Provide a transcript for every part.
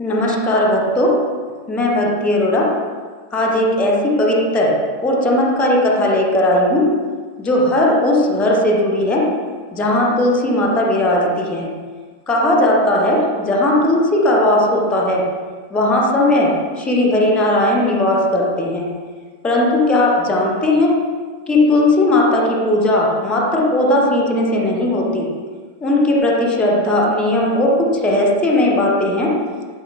नमस्कार भक्तों, मैं भक्ति अरोड़ा आज एक ऐसी पवित्र और चमत्कारी कथा लेकर आई हूँ जो हर उस घर से जुड़ी है जहाँ तुलसी माता विराजती है। कहा जाता है जहाँ तुलसी का वास होता है वहाँ समय श्री हरिनारायण निवास करते हैं। परंतु क्या आप जानते हैं कि तुलसी माता की पूजा मात्र पौधा सींचने से नहीं होती। उनके प्रति श्रद्धा, नियम और कुछ रहस्यमय बातें हैं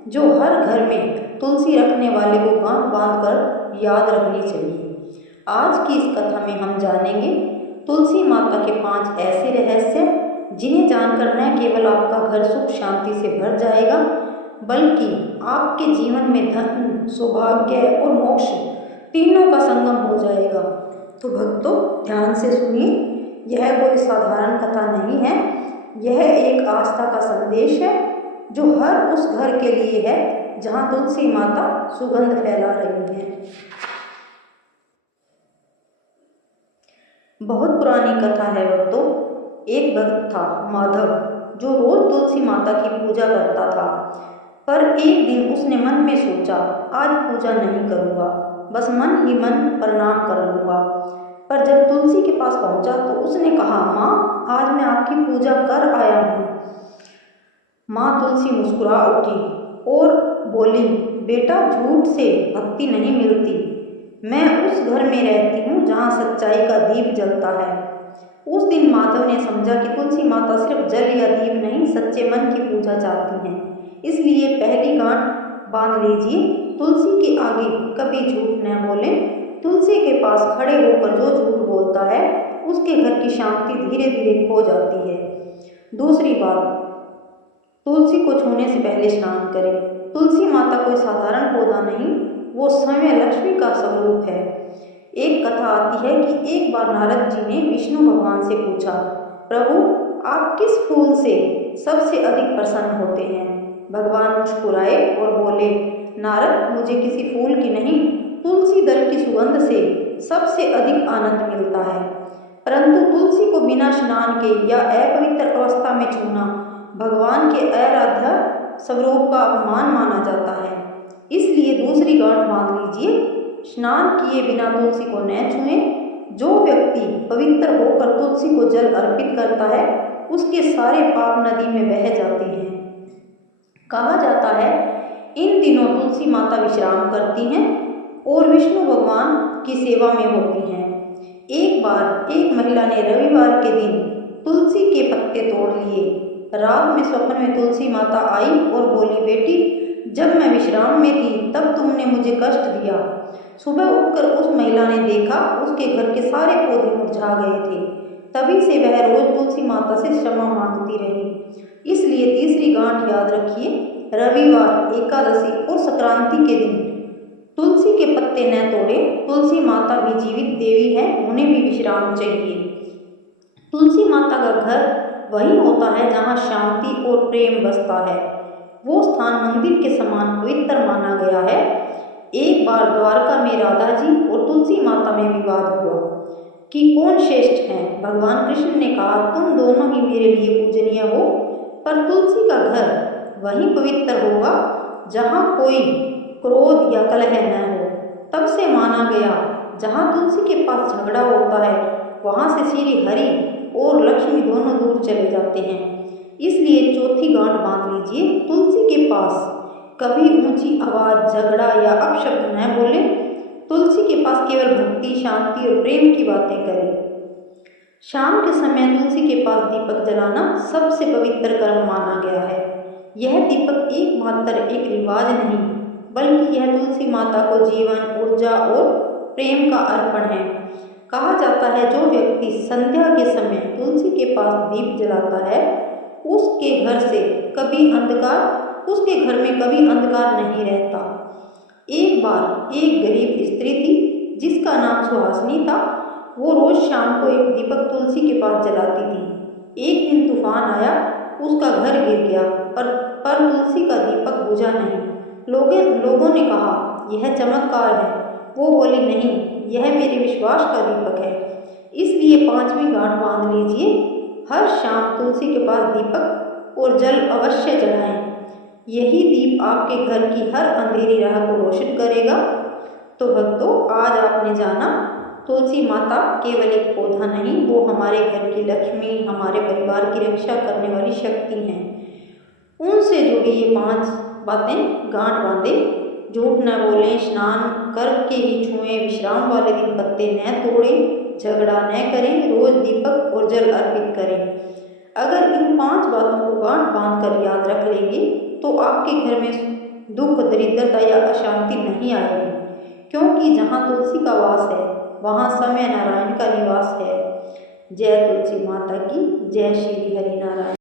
जो हर घर में तुलसी रखने वाले को गांठ बांध कर याद रखनी चाहिए। आज की इस कथा में हम जानेंगे तुलसी माता के 5 ऐसे रहस्य जिन्हें जानकर न केवल आपका घर सुख शांति से भर जाएगा बल्कि आपके जीवन में धन, सौभाग्य और मोक्ष तीनों का संगम हो जाएगा। तो भक्तों, ध्यान से सुनिए, यह कोई साधारण कथा नहीं है। यह एक आस्था का संदेश है जो हर उस घर के लिए है जहाँ तुलसी माता सुगंध फैला रही है। बहुत पुरानी कथा है भक्तों। एक भक्त था माधव जो रोज तुलसी माता की पूजा करता था। पर एक दिन उसने मन में सोचा, आज पूजा नहीं करूँगा, बस मन ही मन प्रणाम कर लूँगा। पर जब तुलसी के पास पहुँचा तो उसने कहा, माँ, आज मैं आपकी पूजा कर आया हूँ। माँ तुलसी मुस्कुरा उठी और बोली, बेटा, झूठ से भक्ति नहीं मिलती। मैं उस घर में रहती हूँ जहाँ सच्चाई का दीप जलता है। उस दिन माधव ने समझा कि तुलसी माता सिर्फ जल या दीप नहीं, सच्चे मन की पूजा चाहती हैं। इसलिए पहली गांठ बांध लीजिए, तुलसी के आगे कभी झूठ न बोले। तुलसी के पास खड़े होकर जो झूठ बोलता है उसके घर की शांति धीरे धीरे खो जाती है। दूसरी बात, तुलसी को छूने से पहले स्नान करें। तुलसी माता कोई साधारण पौधा नहीं, वो स्वयं लक्ष्मी का स्वरूप है। एक कथा आती है कि एक बार नारद जी ने विष्णु भगवान से पूछा, प्रभु, आप किस फूल से सबसे अधिक प्रसन्न होते हैं? भगवान मुस्कुराए और बोले, नारद, मुझे किसी फूल की नहीं, तुलसी दल की सुगंध से सबसे अधिक आनंद मिलता है। परंतु तुलसी को बिना स्नान के या अपवित्र अवस्था में छूना भगवान के आराध्य स्वरूप का अपमान माना जाता है। इसलिए दूसरी गांठ बांध लीजिए, स्नान किए बिना तुलसी को न छुएं। जो व्यक्ति पवित्र होकर तुलसी को जल अर्पित करता है उसके सारे पाप नदी में बह जाते हैं। कहा जाता है इन दिनों तुलसी माता विश्राम करती हैं और विष्णु भगवान की सेवा में होती हैं। एक बार एक महिला ने रविवार के दिन तुलसी के पत्ते तोड़ लिए। रात में स्वप्न में तुलसी माता आई और बोली, बेटी, जब मैं विश्राम में थी तब तुमने मुझे कष्ट दिया। सुबह उठकर उस महिला ने देखा उसके घर के सारे पौधे मुरझा गए थे। तभी से वह रोज तुलसी माता से क्षमा मांगती रही। इसलिए तीसरी गांठ याद रखिए, रविवार, एकादशी और संक्रांति के दिन तुलसी के पत्ते न तोड़े। तुलसी माता भी जीवित देवी है, उन्हें भी विश्राम चाहिए। तुलसी माता का घर वही होता है जहाँ शांति और प्रेम बसता है। वो स्थान मंदिर के समान पवित्र माना गया है। एक बार द्वारका में राधा जी और तुलसी माता में विवाद हुआ कि कौन श्रेष्ठ है। भगवान कृष्ण ने कहा, तुम दोनों ही मेरे लिए पूजनीय हो, पर तुलसी का घर वही पवित्र होगा जहाँ कोई क्रोध या कलह न हो। तब से माना गया जहाँ तुलसी के पास झगड़ा होता है वहाँ से श्री हरि और लक्ष्मी दोनों दूर चले जाते हैं। इसलिए चौथी गांठ बांध लीजिए, तुलसी के पास कभी ऊंची आवाज, झगड़ा या अपशब्द न बोले। तुलसी के पास केवल भक्ति, शांति और प्रेम की बातें करें। शाम के समय तुलसी के पास दीपक जलाना सबसे पवित्र कर्म माना गया है। यह दीपक एकमात्र एक रिवाज नहीं बल्कि यह तुलसी माता को जीवन, ऊर्जा और प्रेम का अर्पण है। कहा जाता है जो व्यक्ति संध्या के समय तुलसी के पास दीप जलाता है उसके घर में कभी अंधकार नहीं रहता। एक बार एक गरीब स्त्री थी जिसका नाम सुहासिनी था। वो रोज शाम को एक दीपक तुलसी के पास जलाती थी। एक दिन तूफान आया, उसका घर गिर गया, पर तुलसी का दीपक बुझा नहीं। लोगों ने कहा, यह चमत्कार है। वो बोली, नहीं, यह मेरे विश्वास का दीपक है। इसलिए 5वीं गांठ बांध लीजिए, हर शाम तुलसी के पास दीपक और जल अवश्य जलाएं। यही दीप आपके घर की हर अंधेरी राह को रोशन करेगा। तो भक्तों, आज आपने जाना तुलसी माता केवल एक पौधा नहीं, वो हमारे घर की लक्ष्मी, हमारे परिवार की रक्षा करने वाली शक्ति हैं। उनसे जुड़ी ये 5 बातें गांठ बांधे। झूठ न बोलें, स्नान करके ही छुएं, विश्राम वाले दिन पत्ते न तोड़ें, झगड़ा न करें, रोज दीपक और जल अर्पित करें। अगर इन 5 बातों को गांठ बांध कर याद रख लेंगे तो आपके घर में दुख, दरिद्रता या अशांति नहीं आएगी, क्योंकि जहाँ तुलसी का वास है वहाँ समय नारायण का निवास है। जय तुलसी माता की जय। श्री हरि नारायण।